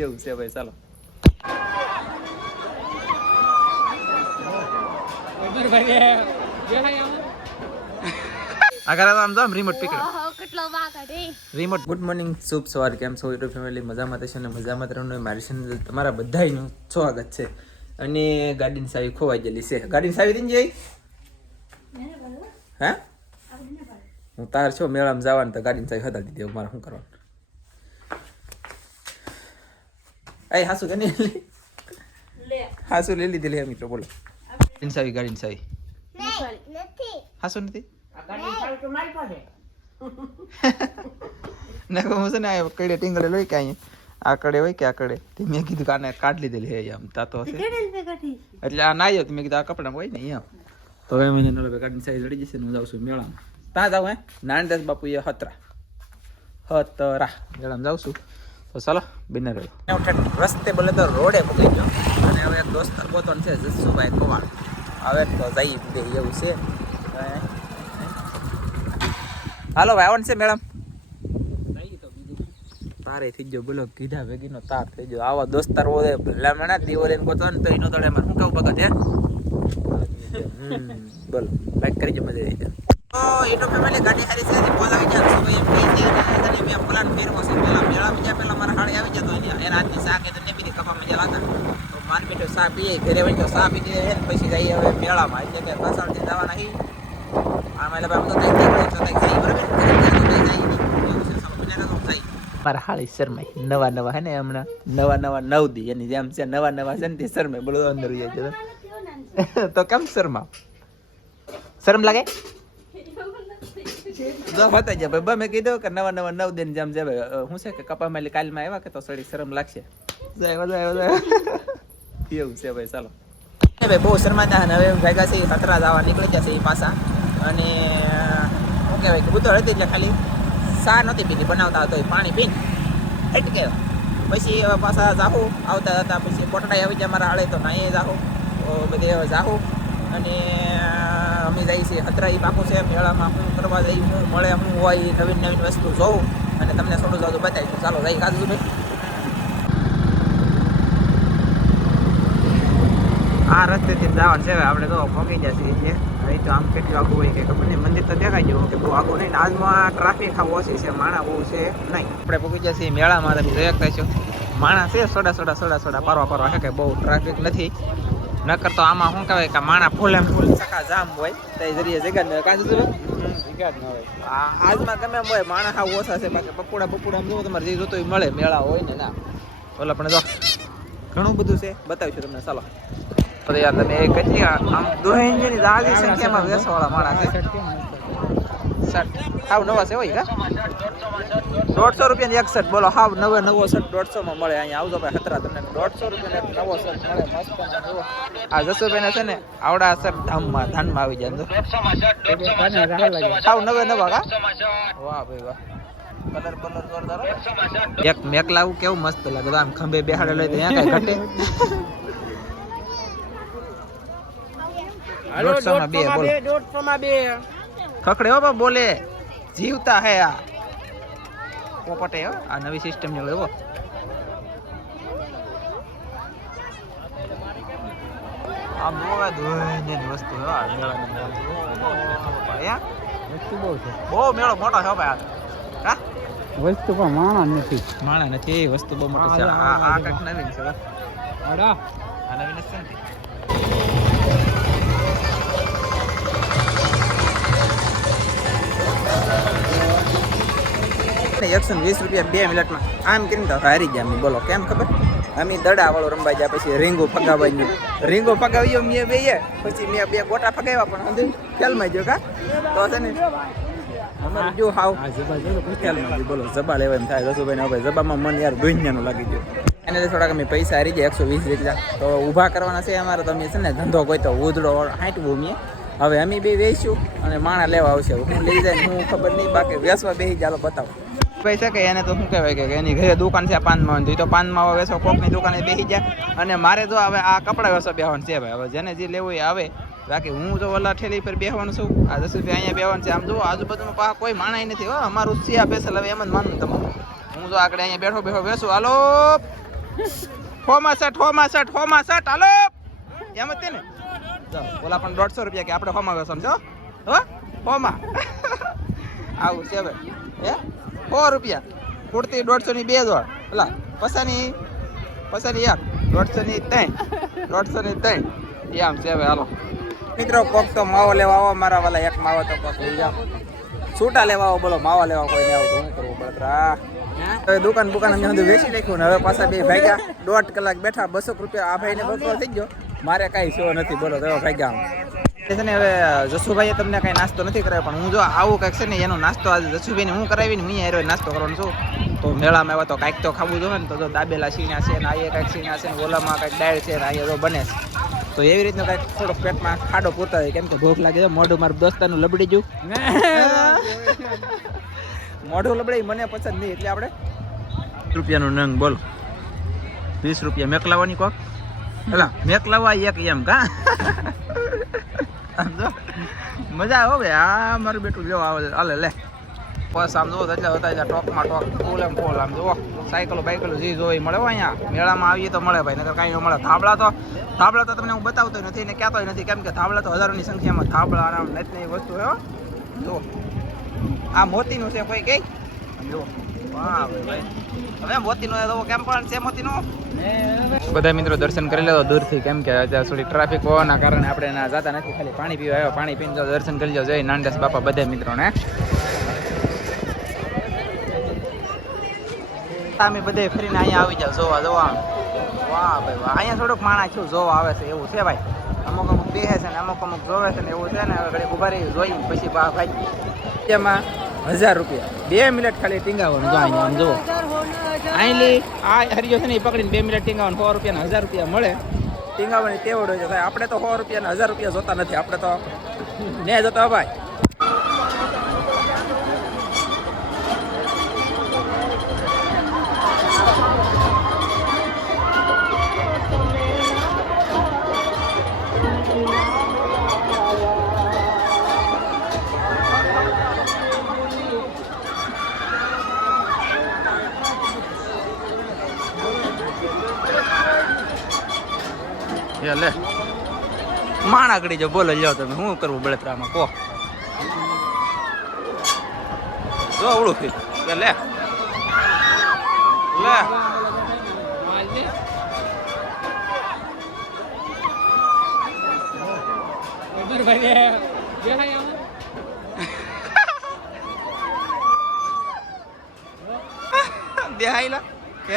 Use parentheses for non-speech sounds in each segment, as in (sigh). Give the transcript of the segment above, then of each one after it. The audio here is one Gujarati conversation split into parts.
એવું છે ભાઈ ચાલો આગળ આમ તો રિમોટ પકડો રિમોટ ગુડ મોર્નિંગ શુભ સવાર. કેમ છો યુટ્યુબ ફેમિલી મજામાં થશે અને મજામાં રહેવાનું મારી ચેનલ તમારા બધાયનું સ્વાગત છે. અને ગાડીની સાવી ખોવાઈ ગયેલી છે. ગાડીની સાવી દઈને જઈ? હે? હું તાર છો મેળામાં જવાનું તો ગાડીની સાવી હતા દીધી મારે શું કરવાનું? એ હાસુ કે નહીં લે હાસુ લઈ લીધી લે મિત્રો બોલો ગાડીની સાવી ગાડીની સાવી નથી હાસુ નથી ના હું છે ને આ કડે ટીંગડે લઈ કે અહીંયા આ કડે હોય કે આ કડે તે મેં કીધું કે આને કાઢ લીધેલી હે આમ તાતો હશે એટલે આ ના આવ્યો તો મેં કીધું આ કપડા હોય ને એમ તો હવે મને નલો કાઢીને સાઈઝ લડી જશે ને હું જાઉં છું મેળામાં તા જાઉં હે નાનદાસ બાપુ એ હતરા હતરા મેળામાં જાઉં છું તો ચાલો બિને રહ્યો. રસ્તે બોલે તો રોડે પકડી ગયો. અને હવે એક દોસ્તર ગોતવાનું છે જસુભાઈ કુમાર હવે તો જઈ બે એવું છે. હાલો ભાઈ આવવાનું છે મેડમ? તારે થઈ ગયો બોલો કીધા ભેગીનો તાર થઈ ગયો. આવા દોસ્તાર હોય ભલા મણા દીવો લઈને ગોતો ને તો એનો તળે મારે. શું કેવું ભગત હે? બોલો લાઈક કરી જો મજા આવી જાય. તો એનો ફેમિલી ગાડી હારી છે બોલાવી જાય તો એમ કહી દે અને મેં પ્લાન ફેરવો છે પેલા મેળા બીજા પેલા મારા હાડે આવી જતો માર હાળી શરમાઈ. નવા નવા હે ને હમણાં? નવા નવા નવ દી એની જેમ છે, નવા નવા છે ને, તે શરમાઈ. બોલો અંદર તો. કેમ શરમા શરમ લાગે? હોતા જાય ભાઈ મેં કીધું કે નવા નવા નવ દિન જેમ છે હું છે કે કપા માલી કાલમાં આવ્યા કે તો સડી શરમ લાગશે. જાય જાય જાય એવું છે ભાઈ ચાલો. ભાઈ બહુ શરમાતા અને હવે ભેગા છે સતરા જવા નીકળી જશે એ પાછા. અને શું કહેવાય કે બુધવાર હતી એટલે ખાલી સા નહોતી પીધી બનાવતા હતો એ પાણી પીને. અટકે પછી પાછા જાહું આવતા હતા પછી કોટડા આવી જાય મારા આડે તો નાઈ જાહું. બધે જાહું. અને અમે જઈએ છીએ અત્યારે પાકું છે, મેળામાં હું કરવા જઈ શું મળે, હું હોય નવીન નવીન વસ્તુ જોઉં અને તમને થોડું જાદું બતાવીશું. ચાલો જઈ કાજુ ભાઈ આ રસ્તેથી જવાનું છે આપણે તો પહોંચી જશે એટલે અહીં તો આમ કેટલું આગું હોય કે ખબર નહીં, મંદિર તો દેખાય જવું કે બહુ આગું નહીં. આજમાં ટ્રાફિક આવું ઓછી છે, માણા બહુ છે નહીં. આપણે પહોંચી જશે મેળામાં, તમે જોયા થશો માણા છે, સોડા સોડા સોડા સોડા પારવા પારવા છે કે બહુ ટ્રાફિક નથી. નકર તો આમાં શું કહેવાય કે માણા ફૂલે ફૂલ સખા જામ હોય તો જરીએ જગ્યા ન કાંઈ જગ્યા ન હોય આજમાં ગમે હોય માણા હાવ ઓછા છે બાકી પકોડા પકોડા જો તમારે જે જોતો મળે મેળા હોય ને ના ઓલા પણ જો ઘણું બધું છે બતાવીશું તમને ચાલો તો યાર તમે કેટલી આમ દોહેંજની દાદી સંખ્યામાં વેસવાળા માણસ છે શર્ટ હાવ નવા છે હોય કા? દોઢસો રૂપિયાની એક શર્ટ બોલો હાવ નવે નવો શર્ટ દોઢસો માં મળે અહીંયા. આવજો ભાઈ ખતરા તમને. દોઢસો રૂપિયાનો એક નવો શર્ટ મળે. મસ્ત આ જસુભાઈ છે ને આવડા શર્ટ ધામમાં ધાનમાં આવી જાય હાવ નવે નવા કા? વાહ ભાઈ વાહ. કલર કલર જોરદાર. એક મેકલાવું કેવું મસ્ત લાગે. આમ ખંભે બેહાડે લઈ તો કઈ ઘટે. દોઢસો માં બે. ખખડે હો બોલે. જીવતા હે આ. પોપટે હો આ નવી સિસ્ટમની એવો આ મોવા ધોઈને વસ્તુ હો આ મેળાની. વસ્તુ બહુ છે. બહુ મેળો મોટો છે ભાઈ આ. વસ્તુ પણ માણા નથી. માણા નથી એ વસ્તુ બહુ મોટી છે. આ આ કંઈક નવીન છે આ નવીન છે એકસો વીસ રૂપિયા બે મિનિટમાં. આમ કરીને તો હારી ગયા અમે. બોલો, કેમ ખબર? અમે દડાવાળો રમવા ગયા, પછી રીંગો ફગાવાઈ ગયું રીંગો ફગાવ્યો, મેં બે પછી મેં બે ગોટા ફગાવ્યા, પણ અંદર ખેલમાં ગયો કા? તો છે ને જો હાવ બોલો, જબા લેવા ને જબામાં મન યાર દુનિયાનું લાગી ગયું. એને થોડાક અમે પૈસા હારી ગયા, એકસો વીસ જેટલા. તો ઊભા કરવાના છે અમારે. તમે છે ને, ધંધો કોઈ તો ઉધડો હાંટવું મેં. હવે અમે બે વેચશું અને માણા લેવા આવશે. હું લઈ જાય હું ખબર નહીં. બાકી વેસવા બેસી ચાલો બતાવો. ભાઈ છે કે એને તો શું કહેવાય કે એની ઘરે દુકાન છે પાનમાં તો પાનમાં માવા વેસો કોકની દુકાને બેસી જાય અને મારે તો હવે આ કપડાં વેસો બેહવાનું છે ભાઈ. હવે જેને જે લેવું એ આવે. બાકી હું તો ઓલા ઠેલી પર બેહવાનું છું. આ દસ રૂપિયા અહીંયા બેહવાનું છે. આમ જુઓ આજુબાજુમાં પાછા કોઈ માણાય નથી, હો. અમારું સિયા પેસલ હવે એમ જ માનું તમારું. હું તો આગળ અહીંયા બેઠો બેઠો બેસું. હાલો. હોમાં સટ હોમાં સટ હોમાં સટ હાલો. એમ જ તે ને. ઓલા પણ દોઢસો રૂપિયા કે આપણે ફોમાં હોમાં છો, હો. ફોમાં (laughs) આવું છે ભાઈ હે? સો રૂપિયા. કુર્તી દોઢસો ની બે જોડ એટલે પસાની પસાની એક, દોઢસો ની ત્રણ, દોઢસો ની ત્રણ. આમ છે હવે હાલો. મિત્રો, કોક તો માવો લેવા આવો, મારા વાલા એક માવો તો કોક લઈ જાઓ. છૂટા લેવા આવો, બોલો, માવા લેવા કોઈ નહીં આવું શું કરવું બળતરા હવે દુકાન અમે બધું વેચી નાખ્યું ને હવે પાછા બે ભાગ્યા. દોઢ કલાક બેઠા, બસો રૂપિયા આ ભાઈને બસો થઈ ગયો. મારે કાંઈ શો નથી, બોલો, તો ભાગ્યા છે ને હવે જસુભાઈએ તમને કાંઈ નાસ્તો નથી કરાવ્યો, પણ હું જો આવું કંઈક છે ને એનો નાસ્તો આજે જસુભાઈને હું કરાવીને હું અહીંયા નાસ્તો કરવાનો છું. તો મેળામાં આવ્યા તો કાંઈક તો ખાવું જોઈએ ને, તો જો દાબેલા સીણા છે ને આયે કાંઈક સીણા છે ને, ઓલામાં કાંઈક ડાળ છે ને અહીંયા તો બને તો એવી રીતનું કાંઈક થોડોક પેટમાં ખાડો પૂરતા હોય, કેમ કે ભૂખ લાગે છે. મોઢું મારું દોસ્તાનું લબડી ગયું. મોઢું લબડી મને પસંદ નહીં, એટલે આપણે રૂપિયાનું નંગ, બોલો. વીસ રૂપિયા મેક લાવવાની કોક? હેલા મેક લાવવા એક એમ, કા? આમ જો મજા આવે ભાઈ. આ મારું બેટું જો આવે. હાલે, લે. બસ આમ જુઓ, એટલે હતા ત્યાં ટોકમાં ટોક, ફૂલ એમ ફૂલ આમ જુઓ. સાયકલો બાઇકલો જે જોઈ મળે હો અહીંયા. મેળામાં આવીએ તો મળે ભાઈ નકર કાંઈ ન મળે. થાંભળા તો થાંભળા તો તમને હું બતાવતો નથી ને કહેતો નથી. કેમ કે થાંભળા તો હજારોની સંખ્યામાં થાંભળા અને આમ નવી વસ્તુ હો જુઓ. આ મોતીનું છે કોઈ કઈ જુઓ. વાહ ભાઈ. હવે મોતીનું કેમ પણ છે મોતીનું? બધા મિત્રો દર્શન કરી લેતો દૂરથી કેમ કે અત્યારે થોડી ટ્રાફિક હોવાના કારણે આપણે ના જતા નથી. ખાલી પાણી પીવા આવ્યો, પાણી પીને જો દર્શન કરી લો જય નાનદાસ બાપા બધા મિત્રોને. તમે બધે ફરીને અહીંયા આવી જાવ જોવા જોવા. વાહ ભાઈ વાહ. અહીંયા થોડુંક માણા છું, જોવા આવે છે, એવું છે ભાઈ. અમુક અમુક બેસે છે ને અમુક અમુક જોવે છે ને એવું છે ને, હવે ઊભા રહી જોઈ પછી બા ભાઈ. એમાં હજાર રૂપિયા. બે મિનિટ ખાલી ટીંગાવાનું જો અહીંયા જુઓ. આઈલી આ હરિયો છે ને એ પકડીને બે મિનિટ ટીંગાવવાનું સો રૂપિયાના હજાર રૂપિયા મળે. ટીંગાવાની તેવડ હોય છે ભાઈ આપણે તો સો રૂપિયાના હજાર રૂપિયા જોતા નથી. આપણે તો ને જોતા ભાઈ. એ લે. માણા ગળી જો બોલો લ્યો તમે શું કરવું બળતરામાં? કહો જો અવળું થઈ લે લે. (laughs) દેહાઈલા કે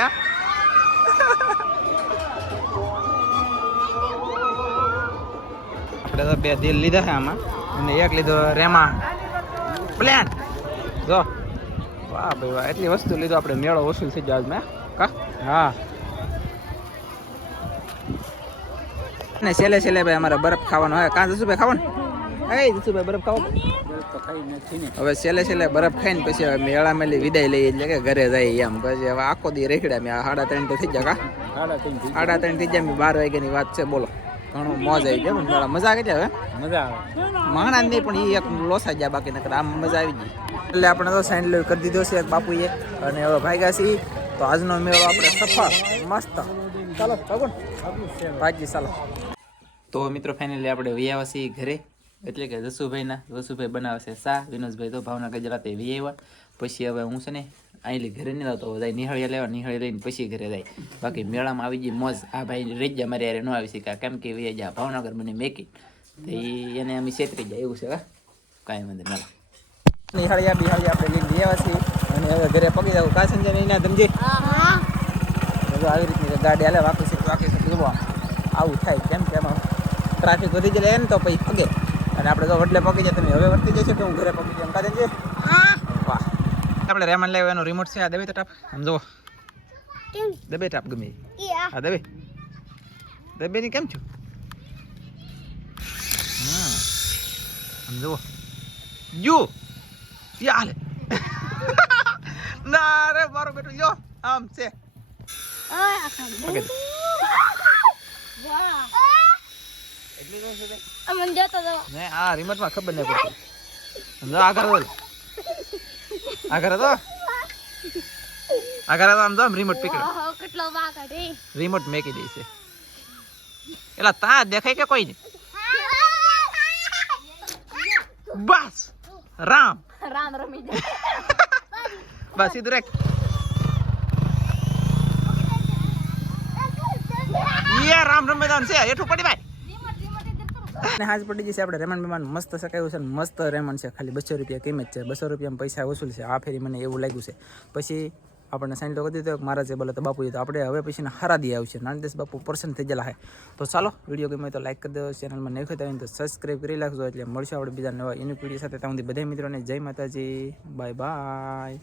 આપણે તો બે દિલ લીધા છે આમાં. અને એક લીધો રેમા પ્લેન જો. વાહ ભાઈ વાહ એટલી વસ્તુ લીધો આપણે મેળો વસૂલ થઈ જાય મેં કા? હા. ને છેલ્લે છેલ્લે ભાઈ અમારે બરફ ખાવાનો હોય. કાં જસુભાઈ ખાવાનું એ જસુભાઈ બરફ ખાવો? હવે છેલ્લે છેલ્લે બરફ ખાઈને પછી હવે મેળા મેલી વિદાય લઈએ એટલે કે ઘરે જાય એમ. પછી હવે આખો દી રેખડ્યા મેં. સાડા ત્રણ તો થઈ જાય કા? સાડા ત્રણ થઈ જાય બાર વાગ્યાની વાત છે બોલો. ઘણું મોજ આવી ગયો ને મજા આવી જાય હવે? મજા આવે. માણા નહીં પણ એ એક લોસા ગયા બાકી નકર આમ મજા આવી ગઈ. એટલે આપણે તો સાઈન લેવ કરી દીધો છે એક બાપુએ અને હવે ભાગ્યા છીએ. તો આજનો મેળો આપણે સફળ મસ્ત. ચાલો ભાજી ચાલો. તો મિત્રો ફાઇનલી આપણે વિયાવા છીએ ઘરે. એટલે કે જસુભાઈના જસુભાઈ બનાવે છે સા વિનોદભાઈ તો ભાવના ગજરાતે વી આવ્યા પછી હવે હું છે ને અહીંલી ઘરે નહીં આવતો જાય નિહાળી લેવા નિહાળી લઈને પછી ઘરે જાય. બાકી મેળામાં આવી ગઈ મોજ, આ ભાઈ રેજા મારે યારે ન આવી શક્યા. કેમ કે વે જા ભાવનગર મને મેકી, તો એને અમે છેતરી જાય એવું છે, હા? કાંઈ વાંધો મેળા નિહાળિયા બિહાળિયા આપણે લઈને લઈ આવ્યા છીએ. અને હવે ઘરે પગી જાવ. કા સંજય નહીં, ના ધમજી જો આવી રીતની ગાડી હાલે વાપી સીટ વાપી સીટ જુઓ આવું થાય કેમ કે એમાં ટ્રાફિક વધી જાય ને તો પછી પગે. અને આપણે તો વડલે પગી જાય, તમે હવે વર્તી જશો કે હું ઘરે પગી જાય કા વાહ આપણે રેમન લેવ એનો રિમોટ છે. આ દબે તો ટાપ. આમ જુઓ. દબે ટાપ ગમે. આ. હા દબે દબે ની કેમ છું હા. આમ જુઓ. યુ યા (laughs) ના રે મારો બેટો જો આમ છે. એટલી તો છે આ મને જોતો તો ને આ રિમોટમાં ખબર નહીં પડતી. આગળ બોલ આગળ તો આ ઘરે તો આમ તો આમ રિમોટ પકડો. કેટલો વાગ હે રિમોટ મેકી દે છે. એલા તા દેખાય કે કોઈ નહીં? બસ! રામ! રામ રમી જાય. બસ સીધું રાખ. યે રામ રમેદાન છે એઠું પડી ભાઈ. અને હાજ પડી જશે આપણે રેમન બેમાન મસ્ત શકાયું છે મસ્ત રેમન છે, ખાલી બસો રૂપિયા કિંમત છે, બસો રૂપિયામાં પૈસા વસૂલ છે. આ ફેરી મને એવું લાગ્યું છે. પછી આપણને સાઈન તો કરી દીધો મારા જે બોલે તો બાપુ તો આપણે હવે પછી હારા દી આવશે. નાનદેશ બાપુ પર્સન થઈ ગયેલા હે. તો ચાલો, વીડિયો ગમે તો લાઈક કરી દો ચેનલમાં નહીં ખોતા તો સબસ્ક્રાઈબ કરી નાખજો. એટલે મળશે આપણે બીજા નવા યુનિક વીડિયો સાથે ત્યાં સુધી. બધા મિત્રોને જય માતાજી. Bye bye